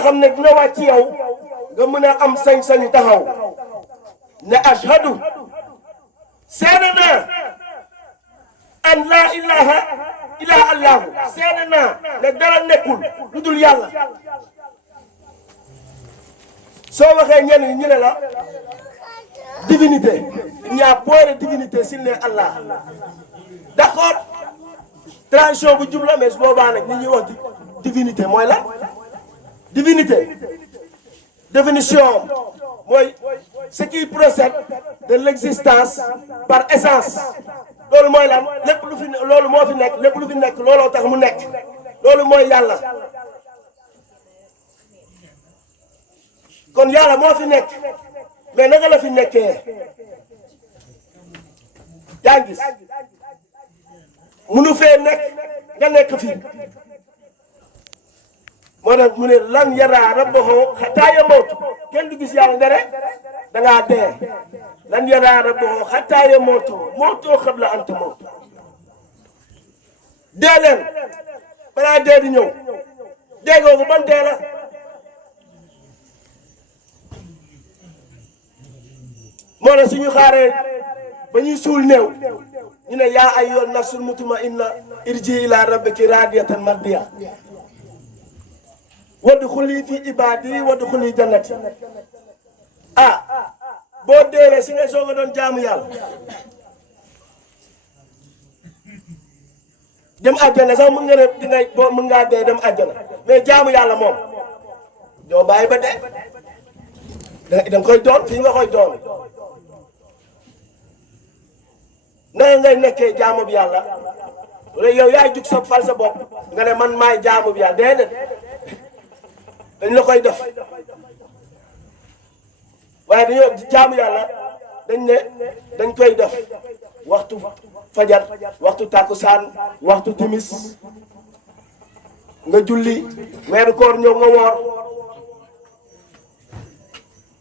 nga xam ne dina wàcc ci yow nga mën a am sañ-sañu taxaw ne ashhadu seede naa an laa ilaha illa allahu seede naa ne dara nekkul lu dul yàlla. soo waxee ñenn ñi ne la divinité il n'y a point de divinité s'il n'est Allah d'accord tradition bu jubla mais su boobaa nag ñi ñuy wax divinité mooy la divinité définition mooy ce qui procède de l'existence par essence loolu mooy lan lépp lu fi loolu moo fi nekk lépp lu fi nekk looloo tax mu nekk loolu mooy yàlla. kon yàlla moo fi nekk mais naka la fi nekkee yaa ngi gis munu fee nekk nga nekk fi moo tax mu ne lan yaraa rabbahu hattaa yamuutu kenn du gis yàlla ndere da ngaa dee lan yaraa rabbahu hattaa yamuutu mawtoo qabla an tamuutu dee leen balaa dee di ñëw dee googu ban dee la. moo ne suñu xaaree ba ñuy suul néew ñu ne yaa ayyuhan nafsul mutma'inna irji ila rabbiki radiyatan mardiya wadxuli fi ibadi wadxuli jannati boo deewee si nga soog a doon jaamu yàlla dem àjjana sax mën nga ne dingay boo mën ngaa dee dem àjjana mais jaamu yàlla moom doo bàyyi ba dee danga koy doon fii nga koy doon. naka ngay nekkee jaamu bi yàlla wala yow yaay jug sa fal sa bopp nga ne man maay jaamu bi yàlla déedéet dañ la koy def waaye dañoo jaamu yàlla dañ ne dañ koy def waxtu fajar waxtu takkusaan waxtu timis nga julli weeru koor ñëw nga woor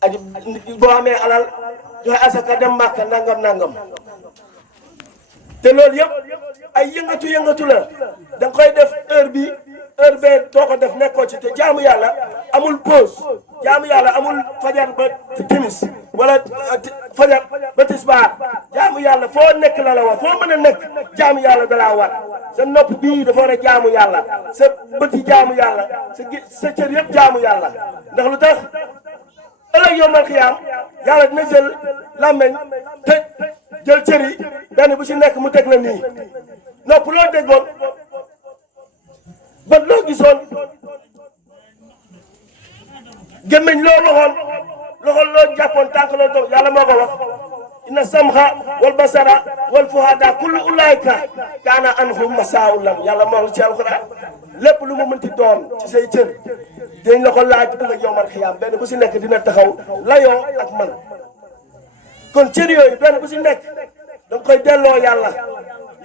aji boo amee alal joxe asaka dem Màkka nangam. te loolu yëpp ay yëngatu la da nga koy def heure bee doo ko def nekkoo ci te jaamu yàlla amul pause jaamu yàlla amul fajar ba timis wala fajar ba tisbaar jaamu yàlla foo nekk la la war foo mën a nekk jaamu yàlla dalaa war sa nopp bii dafa war a jaamu yàlla sa bëti jaamu yàlla sa cër yëpp jaamu yàlla ndax lu tax ëllëg yawmal qiyaam yàlla dina jël làmmeñ te jël cër yi benn bu ci nekk mu teg la nii nopp loo déggoon bët loo gisoon gémmiñ loo waxoon loxo loo jàppoon tànk loo toog yàlla moo ko wax inna samha wal basara wal fuhada kullu ulaika kaana anhu masaulan yàlla moo wax ci alquran lépp lu mu mënti doon ci say cër dinañ la ko laaj ëllëg yawmal xiyaam benn bu ci nekk dina taxaw layoo ak man kon cër yooyu benn bu ci nekk danga koy delloo yàlla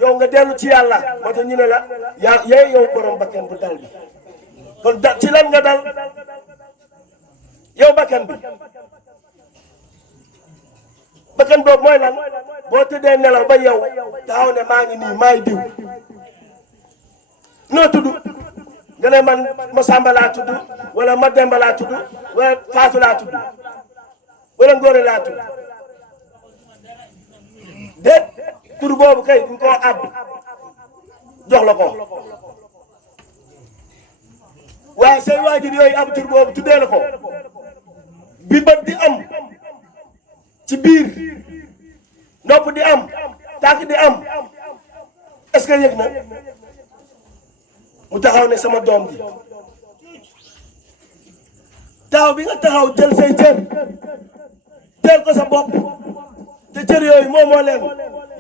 yow nga dellu ci yàlla moo tax ñu ne la yaa yow borom bakkan bu dal bi kon ci lan nga dal yow bakkan bi bakkan boobu mooy lan boo tëddee nelaw ba yow taxaw ne maa ngi nii maay diw noo tudd nga ne man Masamba laa tudd wala Mademba laa tudd wala Faatu laa tudd wala Ngóone laa tudd déet tur boobu kay duñ koo àbb jox la ko waaye say waajur yooyu ab tur boobu tuddee la ko bi bët di am ci biir nopp di am tànk di am est-ce que yëg na mu taxaw ne sama doom ji taxaw bi nga taxaw jël say cër teel ko sa bopp te cër yooyu moo leen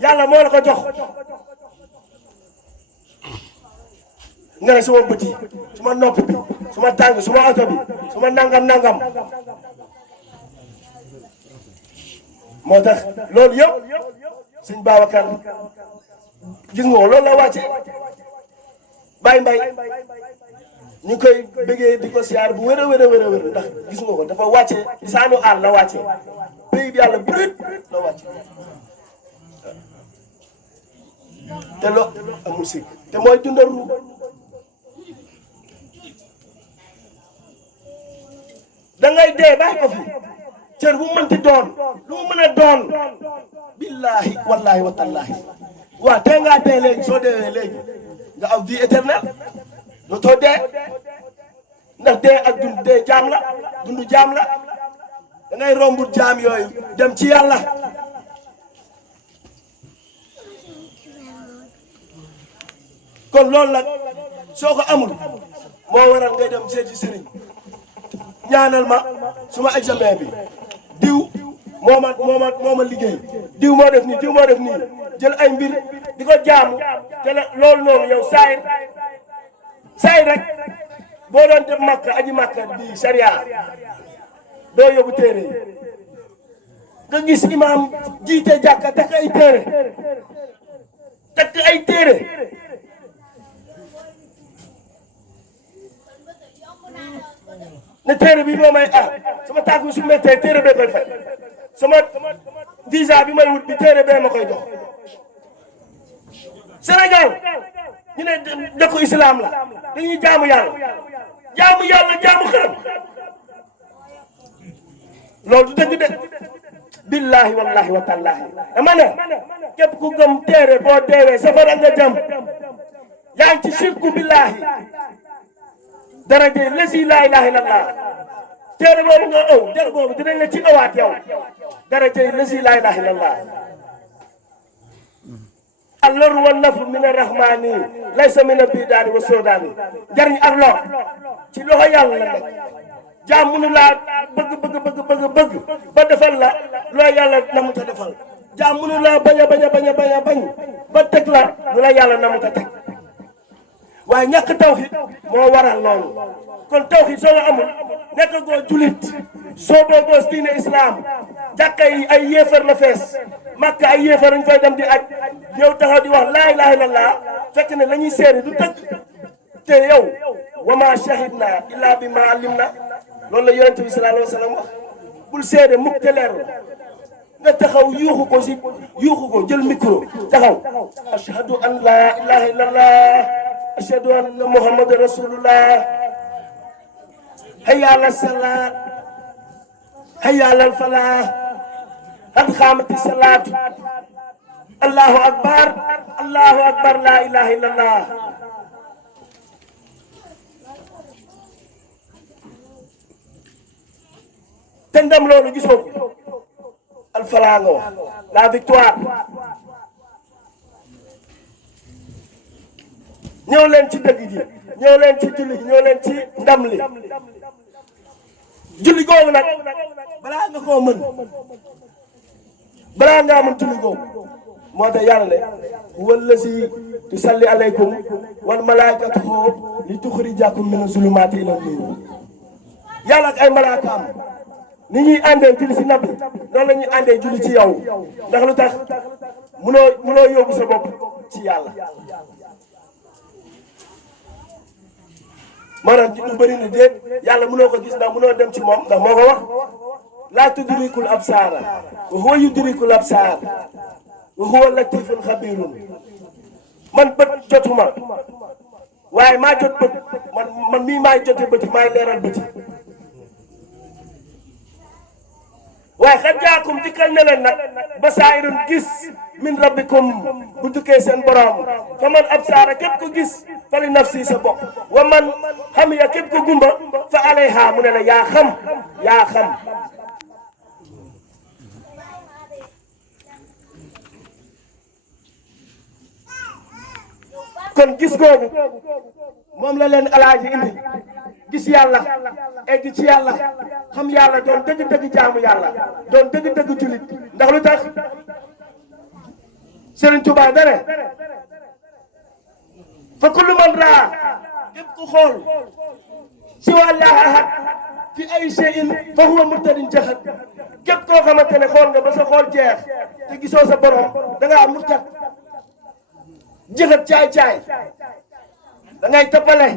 yàlla moo la ko jox nga ne suma bët yi suma nopp bi suma tànk suma oto bi suma nangam moo tax loolu yëpp Sëñ Babacar gis nga loolu la wàcce Baye Mbaye ñu koy bëggee di ko siyaar bu wér a wér ndax gis nga ko dafa wàcce lisaanu àll la wàcce pays bi yàlla brut la wàcce te lo amul sikk te mooy dundal ru dee bàyyi ko fi cër bu mënti doon lu mu mën a doon billahi wallahi wa tallahi waaw tey ngaa dee léegi soo deewee léegi nga am vie éternelle dootoo dee ndax dee ak dund dee jaam la dund jaam la da ngay rombut jaam yooyu dem ci yàlla kon loolu nag soo ko amul moo waral ngay dem seeti sëriñ ñaanal ma suma examen bi diw moo ma liggéey diw moo def nii diw moo def nii jël ay mbir di ko jaamu te la loolu noonu yow saay rek boo doon def makka aji makka bi sariya doo yóbbu téere yi nga gis imaam jiite jàkka takk ay téere ne téere bi moo may sama tànk bi su mettee téere bee koy fay sama visa bi may wut bi téere bee ma koy jox Sénégal ñu ne dëkku islam la dañuy jaamu yàlla jaamu xaram loolu du dëgg de billahi wallahi wa tallahi dama ne képp ku gëm téere boo deewee safara nga jëm yaa ngi ci shirku billahi daraje lesi laa ilaha illallah téere boobu nga téere boobu dinañ la ci awaat yow daraje lesi laa ilaha illallah allor wa nafu min arrahmani laysa min abidaani wa sodaani jariñ ak lor ci loxo yàlla la nekk jaam mënu laa bëgg ba defal la loo yàlla namu ta defal jaam mënu laa bañ ba teg la lu la yàlla namu ta teg waaye ñàkk tawhid moo waral loolu kon tawhid soo nga amul nekk goo julit soo boogoo diine islam jàkka yi ay yéefar la fees makka ay yéefar lañ fay dem di aj yow taxaw di wax laa ilaha illallah fekk ne la ñuy seeni du tëgg te yow wa ma shahidna illa bi ma alimna loolu la yonente bi sallallahu alayhi wa sallam wax bul seede mukk te leer nga taxaw yuuxu ko jël micro taxaw ashhadu an la ilaha illallah ashhadu anna muhammadan rasulullah hayya ala salat hayya ala falah qad qamati salat allahu akbar la ilaha illallah te ndam loolu gisoo ko alfalaa nga wax la victoire ñëw leen ci dëgg ji ñëw leen ci julli gi ñëw leen ci ndam li julli googu nag balaa nga koo mën balaa ngaa mën julli googu moo tax yàlla ne wallazi tusalli alaykum wal malaikatuhu li tuxrijakum mina zulumaati ila nuur yàlla ak ay malaakaam ni ñuy àndee julli si nabi noonu la ñuy àndee julli ci yow ndax lu tax munoo yóbbu sa bopp ci yàlla maanaam lu bëri na déet yàlla munoo ko gis ndax munoo dem ci moom ndax moo ko wax laa tudrikul absaara wa huwa yudrikul absaar wa huwa latifun xabirun man bët jotuma waaye maa jot bët man mii maay jote bëti maay leeral bëti waaye xat jaakum dikkal ne leen nag basairun gis min rabbikum bu dukkee seen borom fa man absaara képp ko gis fa li nafsi sa bopp wa man xamiya képp ko gumba fa alayha mu ne la yaa xam kon gis googu moom la leen alaaji indi gis yàlla egg ci yàlla xam yàlla doon dëgg-dëgg jaamu yàlla doon dëgg-dëgg julit ndax lu tax Sëriñ Tuubaa dare fa kullu man raa képp ku xool si wàllaa ahad fi ay shay'in fa huwa murtadin jaxat képp koo xamante ne xool nga ba sa xool jeex te gisoo sa borom da ngaa murtad jëxat caay da ngay toppale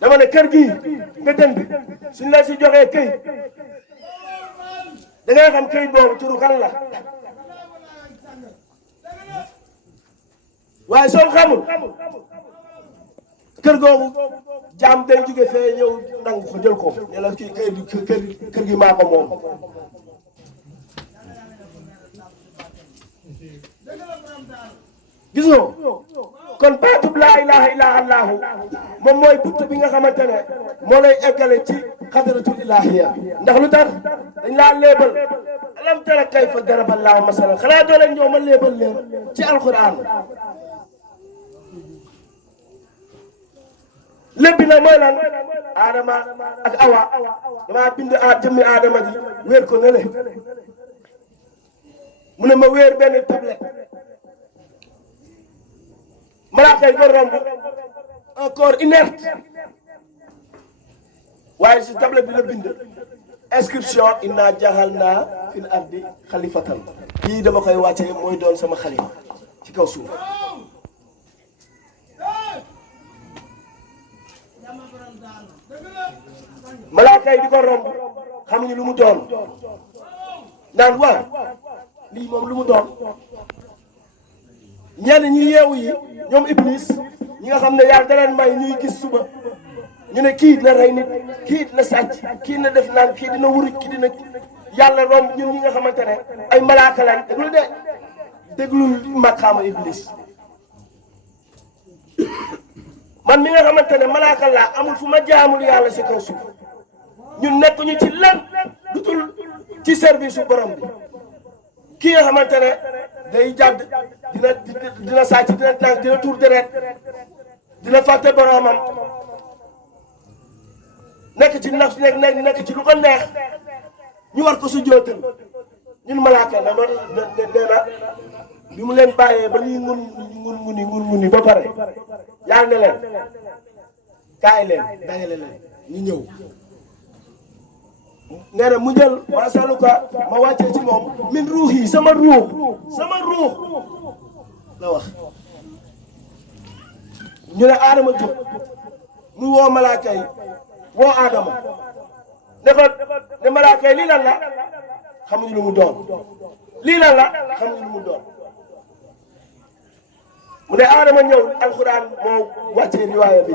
dama ne kër gi nga dënd suñ la si joxee këyit da ngay xam këyit boobu turu kan la waaye soo xamul kër googu jaam day jóge fee ñëw nangu ko jël ko ne la kii kër gi maa ko moom. gis nga kon baatub laa ilaha illa allahu moom mooy bunt bi nga xamante ne moo lay eggale ci xadratul ilahiya. ndax lu tax dañ laa léebal alam tara kayfa daraba allahu masalan xanaa doo leen ñëw ma léebal leen ci alquran. lépp bi nag mooy lan Adama ak Awa damaa bind jëmmi Adama ji wéer ko ne le mu ne ma wéer benn tablette malaaka yi ko romb un corps inerte waaye si tablette bi la bind inscription inna jaxalna fil ardi xalifatan kii dama koy wàcce mooy doon sama xalifa ci kaw suuf. malaaka yi di ko romb xamuñu lu mu doon naan waa lii moom lu mu doon. ñenn ñi yeewu yi ñoom iblis ñi nga xam ne yàlla da leen may ñuy gis suba ñu ne kii dina rey nit kii dina sàcc kii dina def naan kii dina wuruj kii dina yàlla romb ñun ñi nga xamante ne ay malaaka lañ déglu de déglul maqaama iblis. man mi nga xamante ne malaaka laa amul fu ma jaamul yàlla si kaw suuf ñun nekkuñu ci lan lu dul ci service su borom bi. kii nga xamante ne day jàdd dina sàcc dina tànk dina tuur deret dina fàtte boromam nekk ci naf nekk ci lu ko neex ñu war ko su jootal ñun malaaka na nee na bi mu leen bàyyee ba ñuy ngun nguni ba pare yàlla ne leen kaay leen dajale leen ñu ñëw nee na mu jël masaluka ma wàccee ci moom min ruux yi sama ruux la wax ñu ne Adama jóg mu woo malaaka yi woo Adama ne ko ne malaaka yi lii lan la xamuñu lu mu doon lii lan la xamuñu lu mu doon mu ne Adama ñëw alxuraan moo wàccee riwaaya bi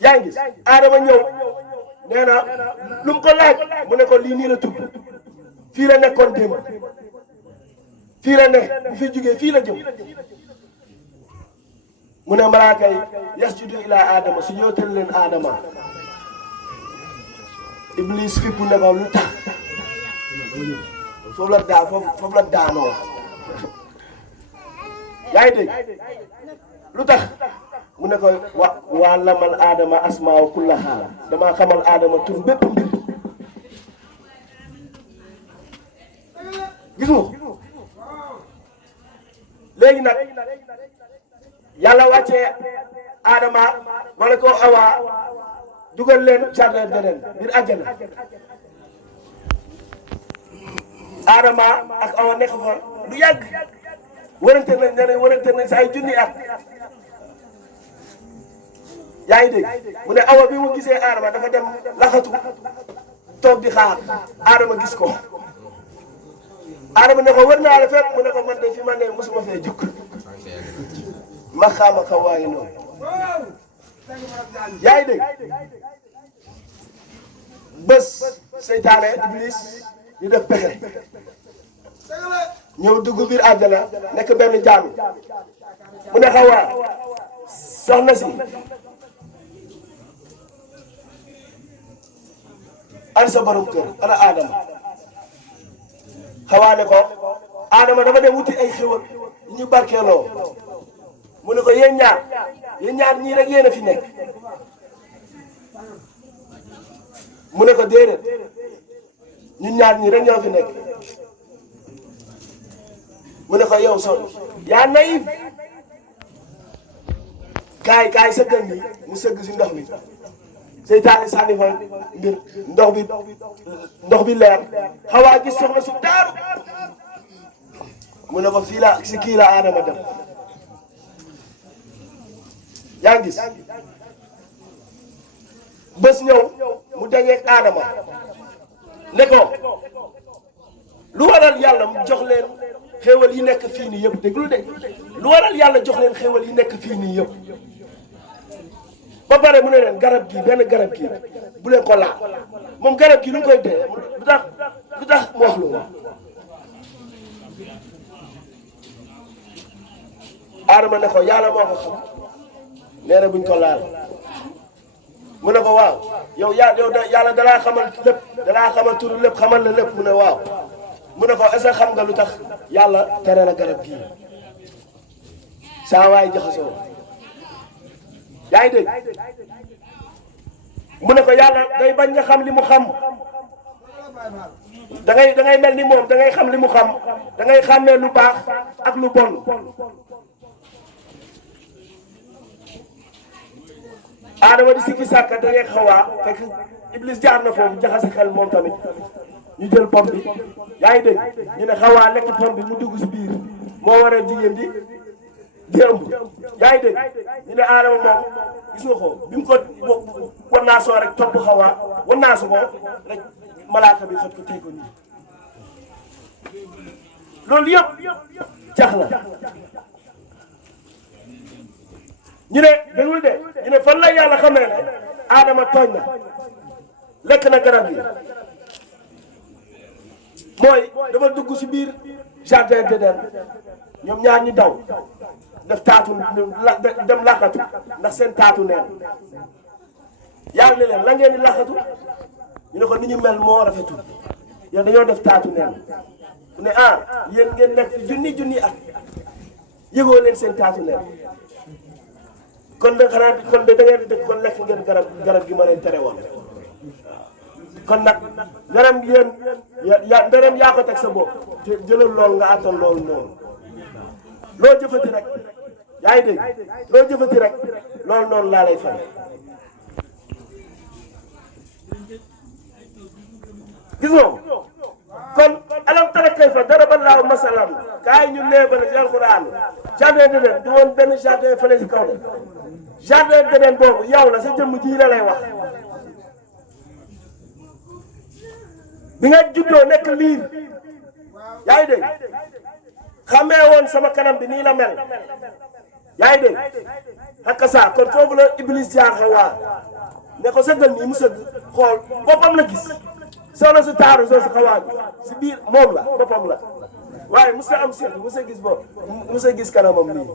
yaa ngi gis Adama ñëw nee na lu mu ko laaj mu ne ko lii nii la tudd fii la nekkoon démb fii la ne bu fi jógee fii la jëm mu ne malaaka yi yasjudu ila Adama su ñëwtal leen Adama Iblis fippu ne ko lu tax foofu la daanoo yaa ngi dégg lu tax mu ne ko waa lamal Adama asmaa kullaha damaa xamal Adama tur bépp mbir gis nga léegi nag yàlla wàccee Adama wala ko Awa dugal leen jardin d'Éden biir àjjana Adama ak Awa nekk fa lu yàgg wërante nañ sa ay junni at yaa ngi dégg mu ne Awa bi mu gisee Adama dafa dem laxatu toog di xaar Adama gis ko Adama ne ko wër naa la fépp mu ne ko man de fi ma ne mosuma fee jukk ma xaama xaw waaye noonu yaa ngi dégg bés seytaane Iblis di def pexe ñëw dugg biir àjjana nekk benn jaam mu ne Xawa soxna si ana sa borom kër ana Adama Xawa ne ko Adama dafa dem wuti ay xéwal ñu barkeeloo mu ne ko yéen ñaar ñii rek yéen a fi nekk mu ne ko déedéet ñun ñaar ñii rek ñoo fi nekk mu ne ko yow yaa naïf kaay sëggal ni mu sëgg si ndox mi seytaane sànni fa mbir ndox bi leer Xawa gis soxna su daaru mu ne ko fii la si kii la Adama dem yaa ngi gis bés ñëw mu dajeeg Adama ne ko lu waral yàlla mu jox leen xéewal yi nekk fii nii yëpp déglu de lu waral yàlla jox leen xéewal yi nekk fii nii yëpp ba pare mu ne leen garab gii benn garab gii bu leen ko laal moom garab gii lu koy dee lu tax mu wax lu Adama ne ko yàlla moo ko xam nee na buñ ko laal mu ne ko waaw yow yàlla dalaa xamal lépp dalaa xamal turu lépp xamal la lépp mu ne waaw mu ne ko est-ce que xam nga lu tax yàlla tere la garab gii saa waay jaxasoo yaa ngi dégg mu ne ko yàlla day bañ nga xam li mu xam da ngay mel ni moom da ngay xam li mu xam da ngay xàmmee lu baax ak lu bon Adama di sikki sàkka da ngay xawaa fekk Iblis jaar na foofu jaxase xel moom tamit ñu jël pom bi yaa ngi dégg ñu ne xawaa lekk pom bi mu dugg si biir moo waral jigéen di ëmb yaa ngi dégg ñu ne Adama moom gis nga ko bi mu ko war naa soo rek topp xawaa war naa su ko rek malaaka bi xot ko tey ko nii loolu yëpp jax la ñu ne déglu de ñu ne fan la yàlla xamee ne Adama tooñ na lekk na garab gi mooy dafa dugg si biir jardin d'Éden ñoom ñaar ñi daw def taatu dem laxatu ndax seen taatu neen yàlla ne leen la ngeen di laxatu ñu ne ko ni ñu mel moo rafetul yow dañoo def taatu neen mu ne yéen ngeen nekk fi junni at yëgoo leen seen taatu neen kon de xanaa kon de da ngeen di def kon lekk ngeen garab gi ma leen tere woon kon nag nderem yéen nderem yaa ko teg sa bopp te jëlal loolu nga attan loolu noonu loo jëfati rek yaa ngi dégg loo jëfati rek loolu noonu laa lay fay gis nga kon alam tara kayfa daraba Allahu masalan kaay ñu léeba na ci alquran jardin d'Éden du woon benn jardin fële si kaw de jardin d'Éden boobu yow la sa jëmm ji la lay wax bi nga juddoo nekk liir yaa ngi dégg xamee woon sama kanam bi nii la mel yaa ngi dégg xakka saa kon foofu la Iblis jaar Xawaa ne ko sëggal nii mu sëgg xool boppam la gis soxna su taaru soo su Xawaa bi si biir moom la boppam la waaye musa am seet musa gis bopp musa gis kanamam nii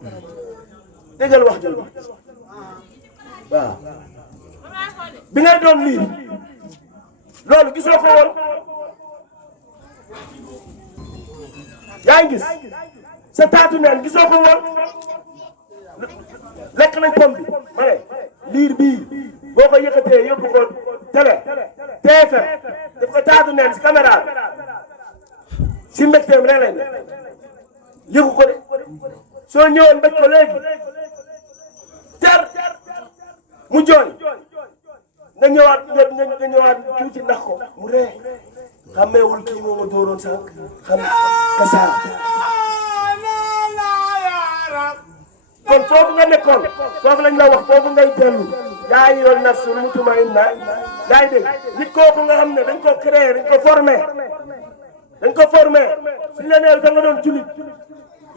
déggal wax jooju waaw bi nga doon liir loolu gisoo ko woon yaa ngi gis sa taatu neen gisoo ko woon lekk nañ pom bi ma ne liir bii boo ko yëkkatee yóbbu ko télé TFM daf ko taatu neen si caméra si mbégteem rek lañ yëgu ko de soo ñëwoon mbég ko léegi ter mu jooy nga ñëwaat tuuti ndax ko mu ree xàmmeewul kii moom a dooroon sànq xam kasaa kon foofu nga nekkoon foofu lañ la wax foofu ngay dellu yaa ayyuhan nafsul mutmainna yaa ngi dégg nit kooku nga xam ne dañ ko créé dañ ko formé suñ la nee da nga doon julit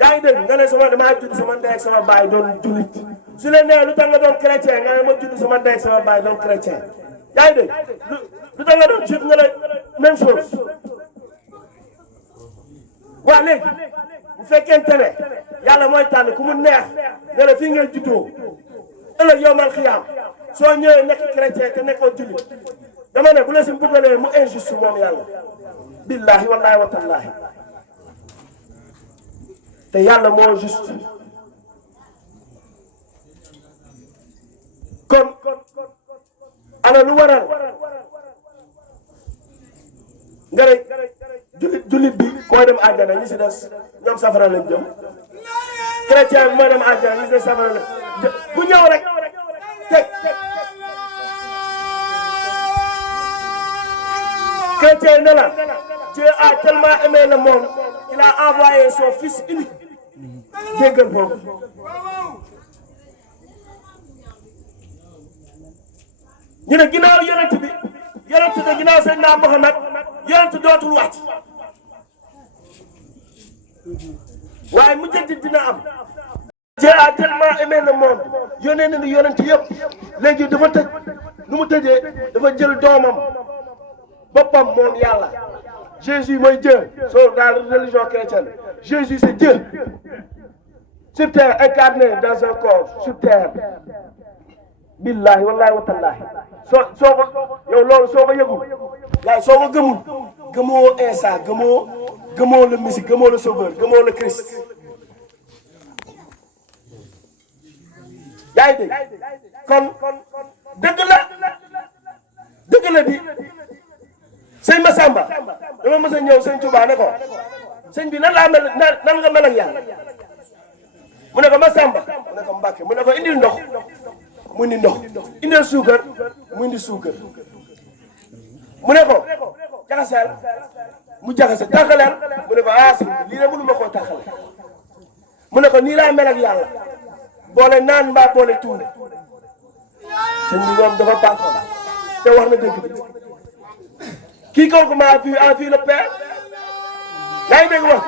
yaa ngi dégg nga ne damaa judd sama ndey ak sama baay doon julit su la nee lu tax nga doon chrétien nga ne ma judd sama ndey ak sama baay doon chrétien yaa ngi dégg lu tax nga doon juif nga ne même chose waaw léegi bu fekkente ne yàlla mooy tànn ku mu neex nga ne fii ngay juddoo ëllëg yowmal xiyaam soo ñëwee nekk chrétien te nekkoo julit dama ne bu la si mbugalee mu injuste moom yàlla billahi wallahi wa tallahi te yàlla moo juste kon ana lu waral nga ne jullit bi mooy dem àjjana ñi si des ñoom safara lañ jëm chrétien bi mooy dem àjjana ñi si des safara lañ jëm bu ñëw rek teg chrétien ne la Dieu a tellement aimé le monde qu'il a envoyé son fils unique déggal foofu ñu ne ginnaaw yonent bi ginnaaw Seydina Muhammad yonent dootul wàcc waaye mu jënd dina am Dieu a tellement aimé le monde yónnee na ni yonent yëpp léegi dafa tëj nu mu tëjee dafa jël doomam boppam moom yàlla Jésus mooy Dieu soo dans la religion chrétienne Jésus c'est Dieu sur terre incarné dans un corps sur terre billahi wallahi wa tallahi soo ko yow loolu soo ko yëgul waaye soo ko gëmul gëmoo Isa gëmoo le Messie gëmoo le Sauveur gëmoo le Christ yaa ngi dégg kon dëgg la di sëñ Massamba dama mës a ñëw sëñ Touba ne ko sëñ bi nan laa mel nan nga mel ak yàlla mu ne ko Massamba mu ne ko Mbàkke mu ne ko indil ndox mu indi ndox indil suukar mu indi suukar mu ne ko jaxaseel mu jaxase tàqaleel mu ne ko sëñ bi lii de mënu ma koo tàqale mu ne ko nii laa mel ak yàlla boole naan mbaa boole tuur sëñ bi moom dafa bànqoon te wax na dëgg bi quiconque m'a vu a vu le Père yaa ngi dégg wax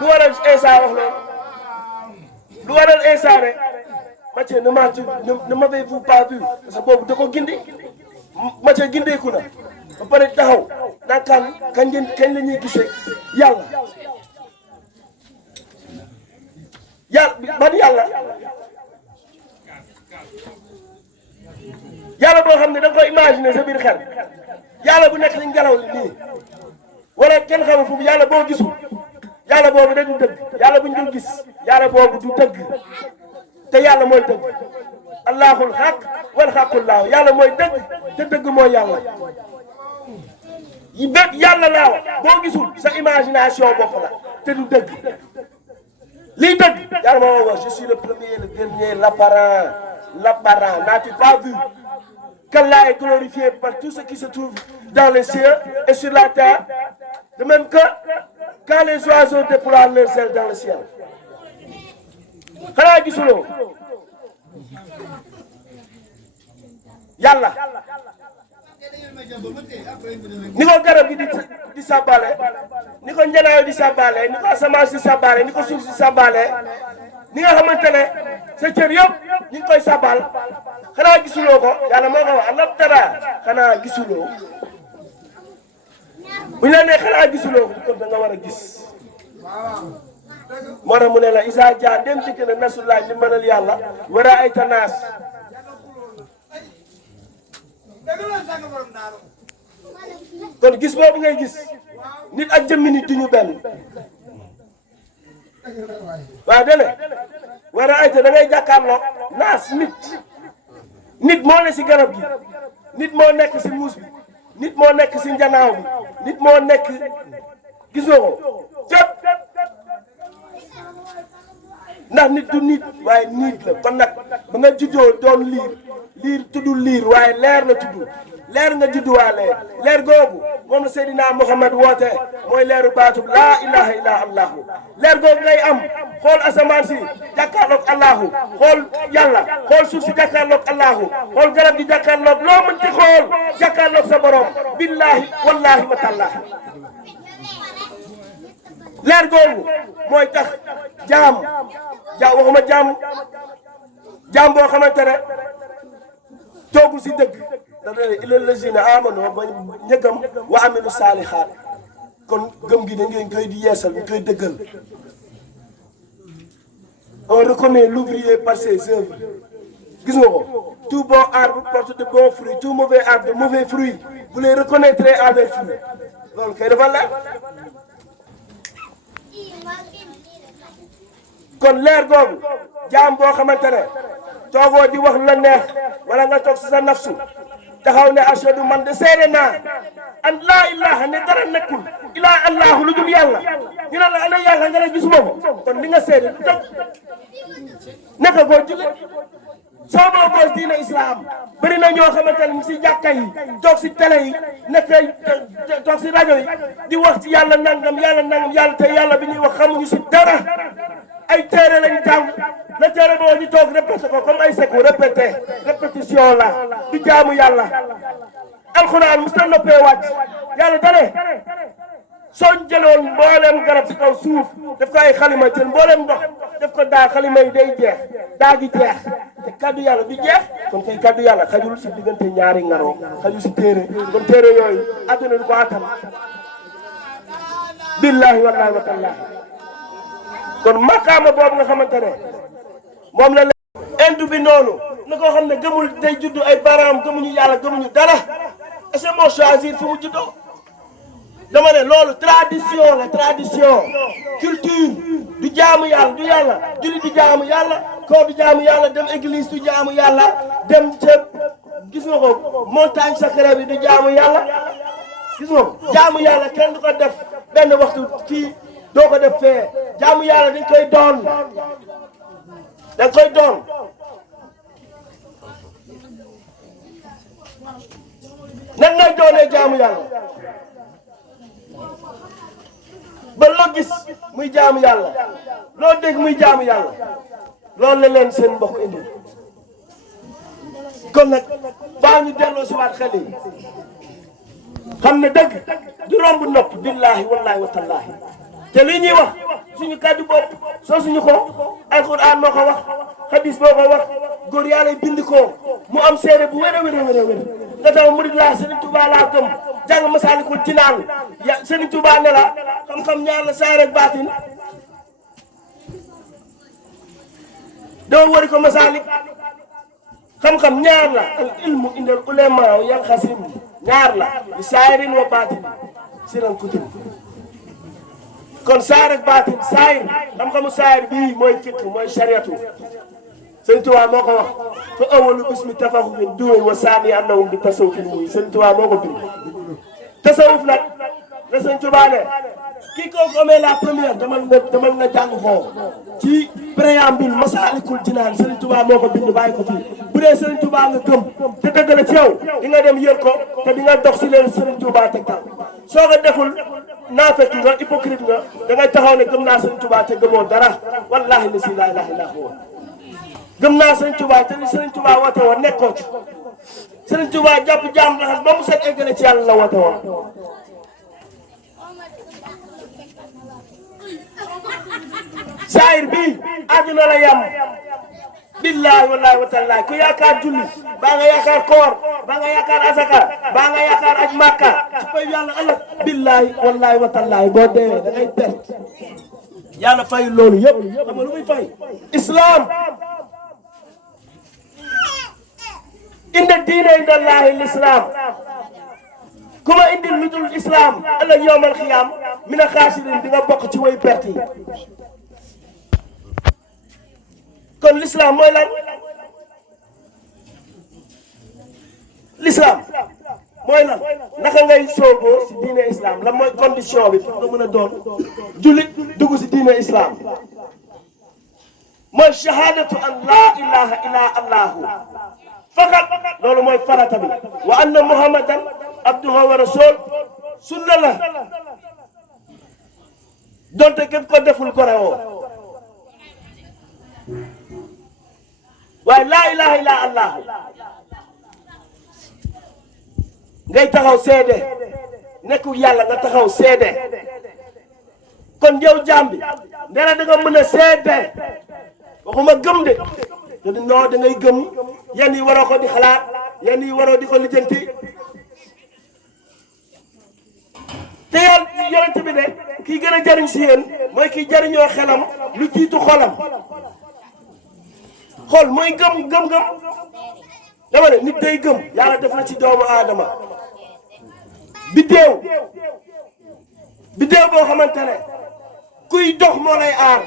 lu waral Isa wax loolu lu waral Isa ne Matthieu ne m'avez-vous pas vu parce que boobu da ko gindi Matthieu gindeeku na ba pare taxaw naan kañ la ñuy gisee yàlla ban yàlla boo xam ne da nga koy imaginer sa biir xel yàlla bu nekk ci ngelaw li nii wala kenn xamul fu yàlla boo gisul yàlla boobu da du dëgg yàlla buñ dul gis yàlla boobu du dëgg te yàlla mooy dëgg allahul xaq wal xaqullaahu yàlla mooy dëgg te dëgg mooy yàlla bépp yàlla laa wax boo gisul sa imagination bopp la te du dëgg lii dëgg yàlla moo wax je suis le premier le dernier l'apparent n'as-tu pas vu qu'Allah est glorifié par tout ce qui se trouve dans les cieux et sur la terre, de même que quand les oiseaux déploient leurs ailes dans le ciel. xanaa gisuloo yàlla ni ko garab gi di sàbbaale ni ko njanaaw di sàbbaale ni ko asamaan si sàbbaale ni ko suuf si sàbbaale ni nga xamante ne sa cër yëpp ñu ngi koy sàbbaal xanaa gisuloo ko yàlla moo ko wax alam tara xanaa gisuloo bu ñu la nee xanaa gisuloo ko kon da nga war a gis moo tax mu ne la Isa Dia dem dikk na nasulaay li mënal yàlla war a ay tanaas kon gis boobu ngay gis nit ak jëmmi nit duñu benn waaw dene war a ay ta da ngay jàkkaarloo naas nit moo ne si garab gi nit moo nekk si muus bi nit moo nekk si njanaaw bi nit moo nekk gisoo ko fépp ndax nit du nit waaye nit la kon nag ba nga juddoo doon liir tuddul liir waaye leer la tudd leer nga judduwaale leer googu moom la Seydina Muhammad woote mooy leeru baatub laa ilaha illa allahu leer googu ngay am xool asamaan si jàkkaarloog allahu xool yàlla xool suuf si jàkkaarloog allahu xool garab gi jàkkaarloog loo mën ci xool jàkkaarloog sa borom billahi wallahi wa tallahi leer googu mooy tax waxuma jaam boo xamante ne toogul si dëgg dafa ne ilal lazina amanu ba ñëggam wa amilu saalihaat kon gëm gi da ngeen koy di yeesal ñu koy dëggal on reconnaît l'ouvrier par ses œuvres gis nga ko tout bon arbre porte de bons fruits tout mauvais arbre de mauvais fruits vous les reconnaîtrez à leurs fruits loolu kay dafa leer kon leer googu jaam boo xamante ne toogoo di wax la neex wala nga toog si sa nafsu taxaw ne ashadu man de seede naa an laa ilaha ne dara nekkul ilaa allahu lu dul yàlla ñu ne la ana yàlla nga ne gisuma ko kon li nga seede du dëgg naka boo jóge soo booboo diina islam bëri na ñoo xamante ne si jàkka yi toog si télé yi nekk toog si rajo yi di wax ci yàlla nangam yàlla te yàlla bi ñuy wax xamuñu si dara ay téere lañ jàng na téere boo ñu toog répété ko comme ay seku répétition la di jaamu yàlla alxuraan mos na noppee wàcc yàlla dane soo jëloon mboolem garab si kaw suuf def ko ay xalima jël mboolem ndox def ko daa xalima yi day jeex daa gi jeex te kaddu yàlla du jeex kon kay kaddu yàlla xajul si diggante ñaari ngaroo xajul si téere kon téere yooyu àdduna du ko attan billahi wallahi wa tallahi kon maqaama boobu nga xamante ne moom la indu bi noonu na koo xam ne gëmul day juddu ay baraam gëmuñu yàlla gëmuñu dara est-ce que moo choisir fu mu juddoo dama ne loolu tradition la tradition culture du jaamu yàlla du yàlla julli du jaamu yàlla koor du jaamu yàlla dem église du jaamu yàlla dem ca gis nga ko montagne sacrée bi du jaamu yàlla gis nga ko jaamu yàlla kenn du ko def benn waxtu fii doo ko def fee jaamu yàlla dañ koy doon dañ koy doon nan ngay doonee jaamu yàlla ba loo gis muy jaamu yàlla loo dégg muy jaamu yàlla loolu la leen seen mbokk indi kon nag baa ñu delloo si waat xel yi xam ne dëgg du romb nopp billahi wallahi wa tallahi te li ñuy wax suñu kàddu bopp soo suñu ko alquran moo ko wax hadis moo ko wax góor yàlla bind ko mu am seede bu wér a wér a wér a wér nga taw murid laa Serigne Touba laa gëm jàng Masaalikul Jinaan ya Serigne Touba ne la xam-xam ñaar la saayir ak baatin doo wari ko Masaalik xam-xam ñaar la al ilmu indal ulama yanqasim ñaar la bi saayirin wa baatin siran kutim kon saayir ak baatin saayir xam-xamu saayir bii mooy fiqh mooy shariatu Sëriñ Tuubaa moo ko wax fa awalu bismi tafahufin duway wa saani annahum bi tasawufin muy Sëriñ Tuubaa moo ko bind tasawuf nag la Sëriñ Tuubaa ne kii ko xamee la première demal na jàng foofu ci préambule Masaalikul Jinaan Sëriñ Tuubaa moo ko bind bàyyi ko fii bu dee Sëriñ Tuubaa nga gëm te dëgg la ci yow di nga dem yër ko te di nga dox si leen Sëriñ Tuubaa tegtal soo ko deful naafeq nga hypocrite nga da ngay taxaw ne gëm naa Sëriñ Tuubaa te gëmoo dara wallahi la si laa ilaaha illaa huwa gëm naa Sëriñ Tuubaa te ni Sëriñ Tuubaa woote woon nekkoo ci Sëriñ Tuubaa jàpp jaam laxas ba mu set eggale ci yàlla la woote woon saayir bi àdduna la yam billahi wallahi wa tallahi ku yaakaar julli baa nga yaakaar koor baa nga yaakaar asaka baa nga yaakaar aj makka ci pay yàlla ëllëg billahi wallahi wa tallahi boo deewee da ngay perte yàlla fay loolu yëpp xam nga lu muy fay islam inda diine inda allahi l'islam ku ma indil lu dul islam ëllëg yowmal xiyaam mina xaasirin di nga bokk ci way perte yi kon l'islam mooy lan l'islam mooy lan naka ngay sooboo si diine islam lan mooy condition bi pour nga mën a doon jullit dugg si diine islam mooy shahadatu an la ilaha illa allahu faqat loolu mooy farata bi wa anna muhammadan abduhu wa rasul sunna la donte képp ko deful ko rewoo waaye laa ilaha illa allah ngay taxaw seede nekku yàlla nga taxaw seede kon yow jaam bi ndera da nga mën a seede waxuma gëm de te non da ngay gëm yenn yi waroo ko di xalaat yenn yi waroo di ko lijjanti te yonent bi ne kii gën a jariñ si yéen mooy kii jariñoo xelam lu jiitu xolam xol mooy gëm dama ne nit day gëm yàlla def na ci doomu aadama biddéew boo xamante ne kuy dox moo lay aar